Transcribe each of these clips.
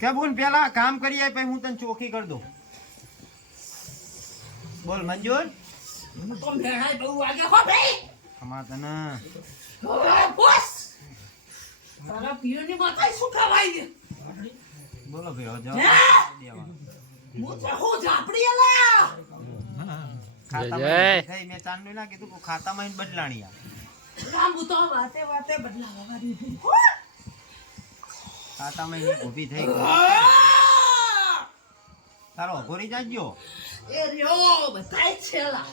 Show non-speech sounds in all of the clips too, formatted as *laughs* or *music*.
કે બોલ પેલા કામ કરી આય પછી હું તને ચોખી કરી દઉં. બોલ મંજુર. તો મેળાય બહુ વાગે હો ભાઈ. અમાર તને. બોસ તારા પિયરની માથાએ શું ખવાય છે? બોલો ભાઈ હવે હે? હું તો હું ઝાપડી અલા ખાતામાં થઈ મેં ચાંદનું ના કીધું ખાતામાં બદલાણી આ. હું તો વાતે વાતે બદલાવા વાળી છું. તમે ઊભી ઊભી થઈ! તારો અઘોરી જાજો એ રહ્યો બધાય છેલા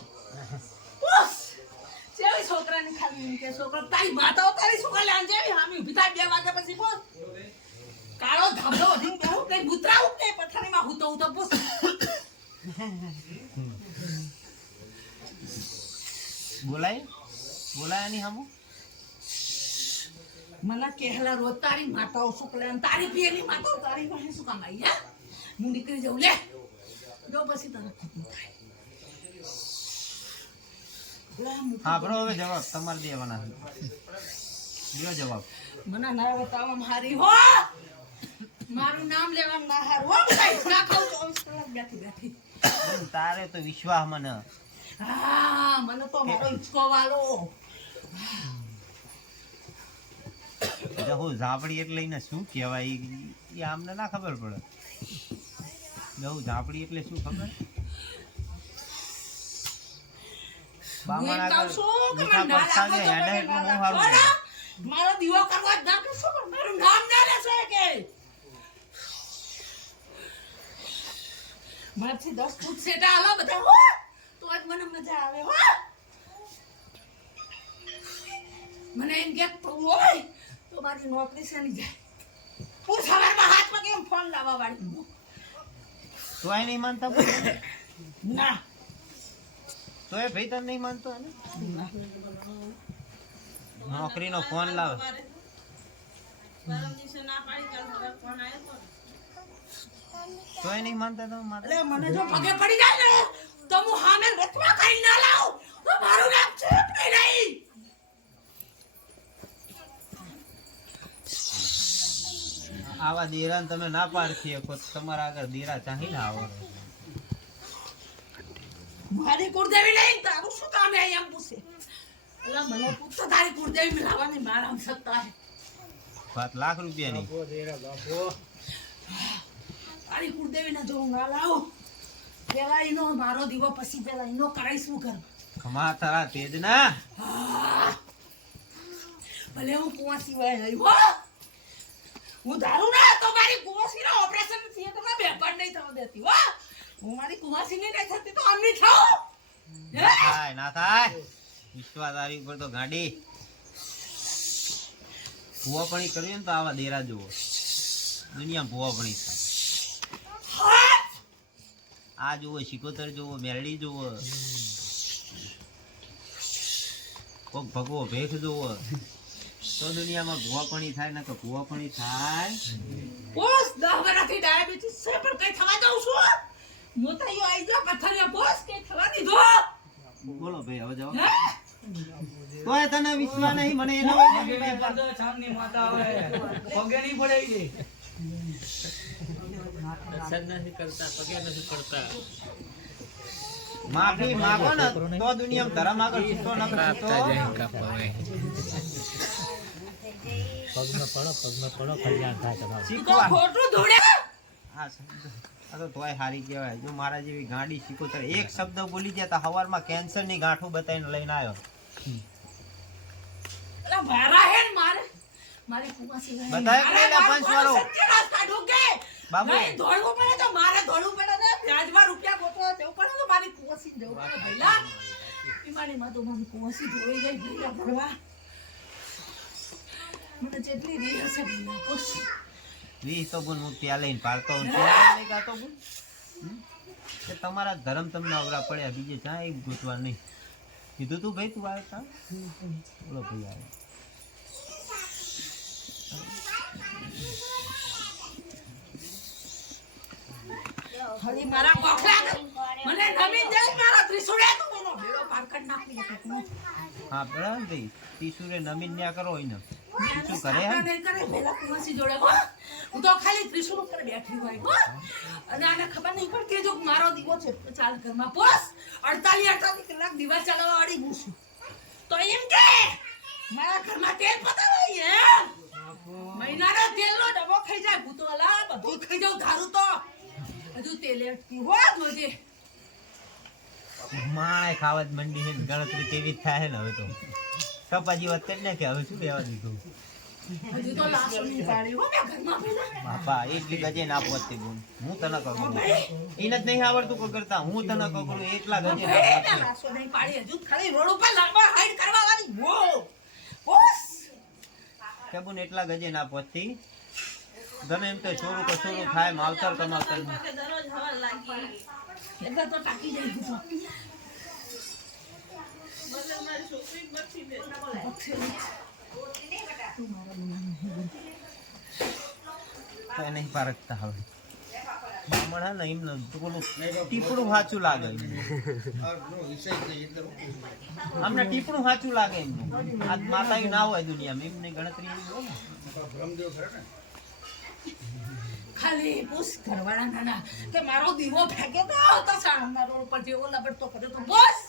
જેવી છોકરાની ખાલી કે છોકરો તારી માતા તારી શું કાલે જેવી હામી ઊભી થાય બે વાગ્યા પછી બોસ કાળો ધાબળો ઓઢીને બેહું કઈ બુતરાવું કે પથારીમાં હું તો હું તો બોલાય બોલાયની હામું. મને કહેલા રોજ તારી માતાઓ શુક્લ તારી પિયરની માતાઓ તારી પાસે શું કામ આવી હું નીકળી જાઉં લે જો પછી તને ખોટું થાય હવે જવાબ તમારે દેવાના લ્યો જવાબ મને ના બતાવવા મારી હો મારું નામ લેવા ના હારું હો બધા ના ખાવ ચોવીસ બેઠી બેઠી તારે તો વિશ્વાસ મને હા મને તો મારો ઈચ્છો વાલો એટલે હું ઝાપડી એટલે એને શું કહેવાય? ઈ આમને ના ખબર પડે. એટલે ઝાપડી એટલે શું ખબર. મારો દીવો કરવા ના કરશો મારું નામ ના લેશો કે? મારથી દસ ફૂટ સેટા બધા હો તો જ મજા આવે હો. મને એમ કે તું હોય તો મારી નોકરી શેની જાય હું સવારમાં હાથમાં કેમ ફોન લાવવા વાળી હું? તોય નહીં માનતા ના. તો એ ભાઈ તને નહીં માનતો નોકરીનો ફોન લાવે. તોય નહીં માનતા તમે મને જો પગે પડી જાય ને તો હું સામે રથમાં કરી ના લાવું તો મારું નામ ચૂપ નહીં રહી આવા દેરાને તમે ના પારખી શકો તમારા આગળ દેરા ચાહી ના આવો મારી કુળદેવી નહીં તારું શું કામ હે એમ પૂછે. અલા મને પૂછતો તારી કુળદેવી મિલાવાની મારામ સત્તા હે. વાત લાખ રૂપિયાની. તારી કુળદેવીને જો હું ના લાવું પેલા એનો મારો દીવો પછી પેલા એનો કરાઈશું ઘર ખમા તારા તેજ ના ભલે હું કુવા સિવાય રહી હો. હું ધારું ના તો મારી કુંવાસી ના ઓપરેશન થિયેટરમાં બેભાન નહીં થવા દેતી હો. હું મારી કુંવાસી નહીં થતી તો આમની થાઉં થાય ના થાય. વિશ્વાસ આવી ઉપર તો ગાડી. ભૂવાપણી કરવી ને તો આવા દેરા જુઓ. દુનિયા ભૂવાપણી થાય. આ જુઓ શિકોતર જુઓ મેરડી જુઓ. કોક ભગવો ભેખ જુઓ. તો દુનિયામાં ભૂવાપણી થાય ને તો ભૂવાપણી થાય. બોસ દહ વર્ષથી ડાયાબિટીસ છે પણ કઈ થવા દઉં છું મોતાયો આવી ગયો પથ્થરિયા બોસ કે થવા દીધો બોલો ભાઈ હવે જાઓ તોય તને વિશ્વાસ નહીં મને એનો માફી માગો ને તો દુનિયામાં ધરમ આગળ છૂટો ન કરતો ઈ તો શીખો ખોટું ધૂળે હા આ તો તોય હારી કહેવાય. જો મારા જેવી ગાંડી શીખોતર એક શબ્દ બોલી ગયા તો હવારમાં કેન્સરની ગાંઠું બતાવીને લઈને આવ્યો. મારા હે મારે. પંચ વાળો. બાબુ. ધોળવું પડે તો મારે ધોળવું પડે. ને વ્યાજમાં રૂપિયા ગોતવા જવું પડે. મારી જવું પડે ભઈલા ઈ તો મને કુંવસી જોઈ જાય ભૈલા ભરવા. મને જેટલી રીલ હશે ભૈલા પૂછ. વી તો બોલ હું ત્યાં લઈને પાડતો હું? ત્યાં લઈને ગાતો બોલ કે તમારા ધર્મ તમને અવરા પડ્યા બીજે ક્યાં એક ગોતવા નહીં. કીધું તું ભાઈ તું આવે તા બોલો ભાઈ આવે. હરી મારા ગોખલા મને નમી જાય મારા ત્રિશુળે તો. બોલો ભેળો પાર કર નાખી હા બરાબર. ભાઈ ત્રિશુળે નમી ન્યા કરો ઈને શું કરે હા? નહીં કરે ભેળા કુંસી જોડે હો. હું તો ખાલી ત્રિશુળ ઉપર બેઠી હોય હો. અને આને ખબર નહીં પડતી જો મારો દીવો છે ચાલ ઘરમાં. પોસ 48 48 કલાક દીવા ચલાવવા વાળી હું છું. તો એમ કે મારા ઘરમાં તેલ પતાવાય હે? મહિનાનો તેલનો ડબો ખાઈ જાય ભૂતો અલા બધું ખાઈ જાવ ધારું તો. હજુ તેલે અટકી હોય રોજે માય ખાવા જ મંડી છે ને ગણતરી કેવી જ થાય ને હવે તો. કપાજી વાત કરી ને કે હવે શું લેવા દીધું? બાપા એટલી ગજે ના પહોંચતી બોલ હું તને કહું એને જ નહીં આવડતું કોઈ કરતા. હું તને કહું એટલા ગજે ના પહોંચતી રોડ ઉપર લાંબા હાઈડ કરવા વાળી એટલા ગજે ના પહોંચતી ગમે એમ તો છોરું કે છોરું થાય માવતર કમાવતર. દરરોજ હવા લાગી. તો ટાકી પારખતા હવે. બામણ ને પેલું ટીપણું સાચું લાગે અમને ટીપણું સાચું લાગે એમનું. આ માતા ના હોય દુનિયામાં, એમની ગણતરી ખાલી પૂછ ઘરવાળા નાના કે મારો દીવો ફેંકે તો તો સામના રોડ પર જેવો લપટતો કર્યો તો બોસ.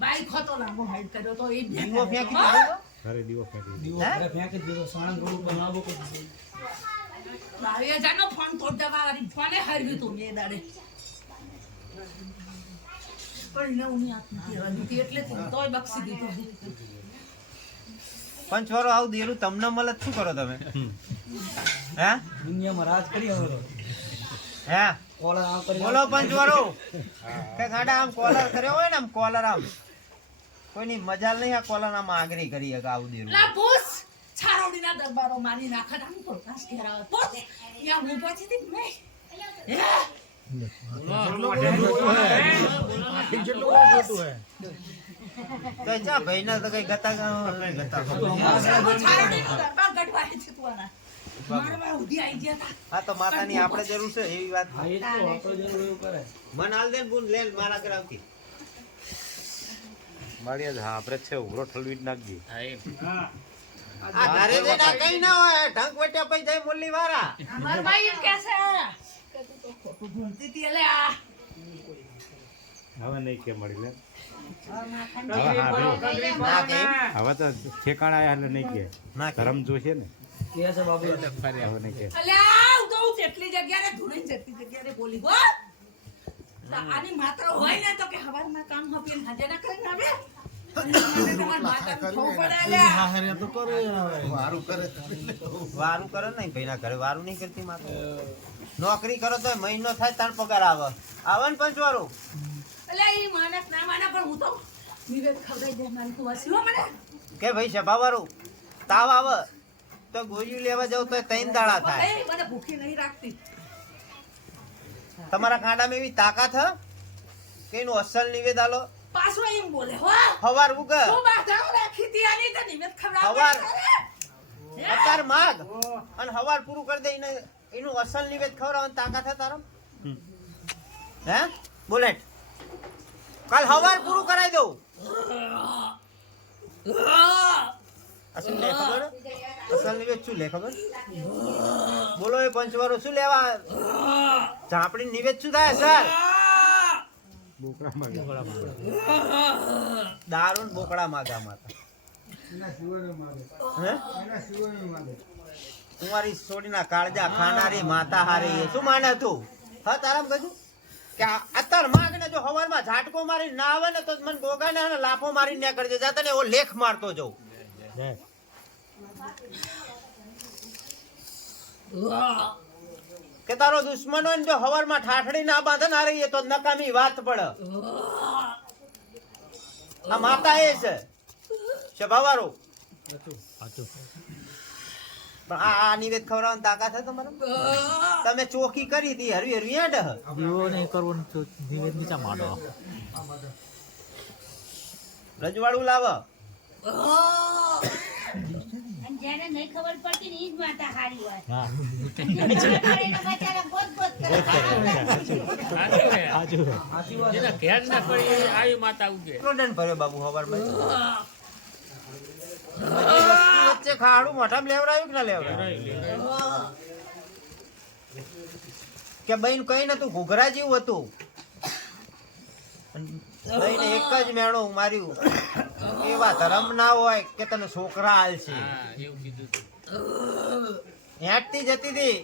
બાઈક હતો લાંબો હાઈડ કર્યો તો એ દીવો ફેંકી દીધો? દીધો. દીવો ઘરે ફેંકી દીધો. સાણંદ રોડ ઉપર લાંબો કરી બાવી હજારનો ફોન તોડ દેવા વાળી ફોને હાર્યું તું બે દાડે. પણ હું આપી હતી એટલે તો તોય બક્ષી દીધો. પંચવારો આવું દેલું તમને મળે શું કરો તમે? હે? દુનિયામાં રાજ કરી હવે હે? બોલો પંચવારો કે ગાડા આમ કોલર કર્યો હોય ને આમ કોલર આમ. કોઈની મજાલ નહીં આ કોલર આમ આગરી કરી શકે આવું દેલું લા પૂછ છારોડીના દરબારો મારી નાખત આમ તો કાસ ઘેરાવે પૂછ યા હું. પછી થી નહીં હે. તો ચા ભાઈ ના તો કઈ ગતા ગતા હા તો માતાની આપણે જરૂર છે એવી વાત. હા, મન હાલ દે બુન લે મારા ઘરે આવતી મારી હા આપણે છે ઉઘરો ઠલવી જ નાખજે. આ ઘરે જઈને કઈ ના હોય ઢંક વટ્યા પછી જાય મુરલી વાળા અમાર ભાઈ એમ કે છે કે તું તો ખોટું ભૂલતી હતી એટલે આ. હવે નહીં કે મળી લે. હવે તો ઠેકાણા આયા એટલે નહીં કે. ના કે. ધરમ જોશે ને. કે છે બાપુ હવે નહીં કે. અલ્યા હું તો હું જેટલી જગ્યાએ ધૂણી જેટલી જગ્યાએ બોલી બોલ આની માત્ર હોય ને તો કે હવારમાં કામ હપીને હાજર ના કરીને આવે. વારું કરે નહીં ભાઈ ના ઘરે. વારું નહીં કરતી માતા. નોકરી કરો તો મહિનો થાય તાર પગાર આવે. આવે ને પંચવારું કે ના માને પણ હું તો નિવેદ ખવડાવી દે મારી તું હસી હો મને. કે ભાઈ સભા વાળું તાવ આવે તો ગોળીઓ લેવા જાવ તો ત્રણ દાડા થાય. મને ભૂખી નહીં રાખતી. તમારા કાંડામાં એવી તાકાત હ? કે એનું અસલ નિવેદ આલો? પાછો એમ બોલે હો. હવાર ઉગ. હું બાધાઓ રાખી તી આની? તો નિવેદ ખવડાવ હવાર. અત્યાર માગ. અને હવાર પૂરું કરી દે એને એનું અસલ નિવેદ ખવડાવવાની તાકાત હે તારો? હે? બુલેટ કાલ હવાર પૂરું કરાવી દઉં. અસલ લે ખબર? અસલ નિવેદ શું લે ખબર? બોલો એ પંચવારો શું લેવા? ઝાપડી નિવેદ શું થાય, સર? દારૂન બોકડા માગા માતા. કુંવારી છોડીના કાળજા ખાનારી માતા હારી શું માને તું? હા તારામ કજુ કે અત્યાર માગ જો હવારમાં ઝાટકો મારી ના આવે ને તો મને ગોગા ને હે ને લાફો મારી ને કરી દે જાતા ને એવો લેખ મારતો જઉં. કે તારો દુશ્મન હોય ને જો હવારમાં ઠાઠડી ના બાંધે ના રહીએ તો નકામી વાત પડે. આ માતા એ છે. સ્વભાવવાળો પણ આ આ નિવેદ ખવડાવવાની તાકાત છે તમારે? તમે ચોખી કરી હતી હરવી હરવી હેડ હ. દીવો નહીં કરવો તો નિવેદ નીચા માંડો રજવાડું લાવ. જેને નહીં ખબર પડતી ને ઈ જ માતા હારી હોય. હા. જેને ખબર પડે એના બચારા ગોત ગોત કરે. સાચું છે જેના ઘેર ના પડી આવી માતા ઉગે. કેટલો ભર્યો બાબુ હવારમાં? વસ્તુ ખાડું મોઢામાં લેવડાવ્યું કે ના લેવડાવ્યું? કે બહેન કઈ નતું ઘૂઘરા જેવું હતું. એક જ મેણું માર્યું એવા ધર્મ ના હોય કે તને છોકરા હાલ છે હા એવું કીધું હતું. હેઠતી જતી હતી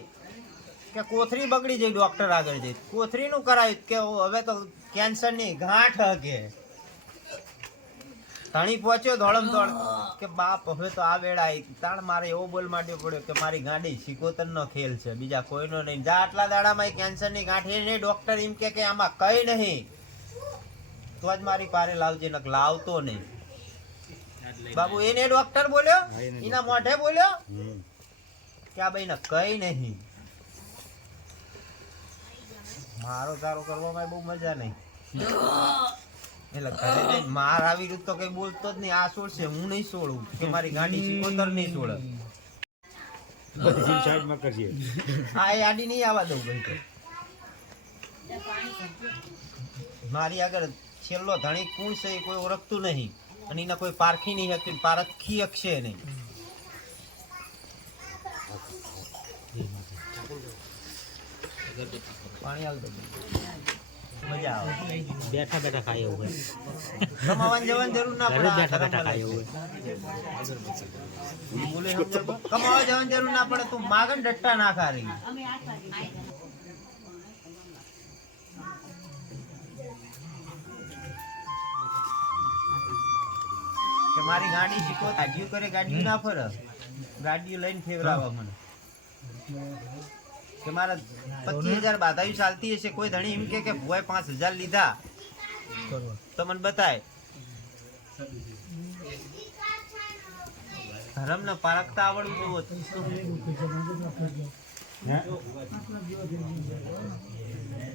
કે કોથરી બગડી જઈ ડોક્ટર આગળ જઈ કોથરીનું કરાયું કે હવે તો કેન્સરની ગાંઠ હકે ધણી પહોંચ્યો ધોળમ ધોળ. કે બાપ હવે તો આ વેળા આવી તાણ મારે એવો બોલ માંડ્યો પડ્યો કે મારી ગાડી સિકોતર નો ખેલ છે બીજા કોઈનો નહીં. જા આટલા દાડામાં કેન્સરની ગાંઠી નહીં ડોક્ટર એમ કે કે આમાં કઈ નહીં. તો જ મારી પારે લાવજે નક લાવતો નહીં. બાબુ એને ડોક્ટર બોલ્યો? એના મોઢે બોલ્યો? કે આ ભાઈ ને કઈ નહીં. મારો તારો કરવામાં બહુ મજા નહીં. *laughs* એટલે ઘરે માર આવી રહ્યું તો કઈ બોલતો જ નહીં. આ છોડશે હું નહીં છોડું કે મારી ગાડી સિકોતર નહીં છોડે આ એ આડી નહીં આવવા દઉં ભાઈ મારી આગળ છેલ્લો ધણી કોણ છે, એ કોઈ ઓળખતું નહીં. અને એના કોઈ પારખી નહીં શકતી, પારખી શકશે નહીં. પાણી મજા આવે બેઠા બેઠા ખાય એવું હોય કમાવાની જવાની જરૂર ના પડે બેઠા બેઠા ખાય એવું તો? કમાવા જવાની જરૂર ના પડે તું માગન ડટ્ટા ના આવ્યા. કે મારી ગાડી શીખો ગાડીઓ કરે ગાડીઓ ના ફરે ગાડીઓ લઈને ફેવરાવા મને કે મારા પચીસ હજાર બાધાયું ચાલતી હશે. કોઈ ધણી એમ કે કે ભોય પાંચ હજાર લીધા. તો મને બતાય. ધર્મ ને પારખતા હતું. હે?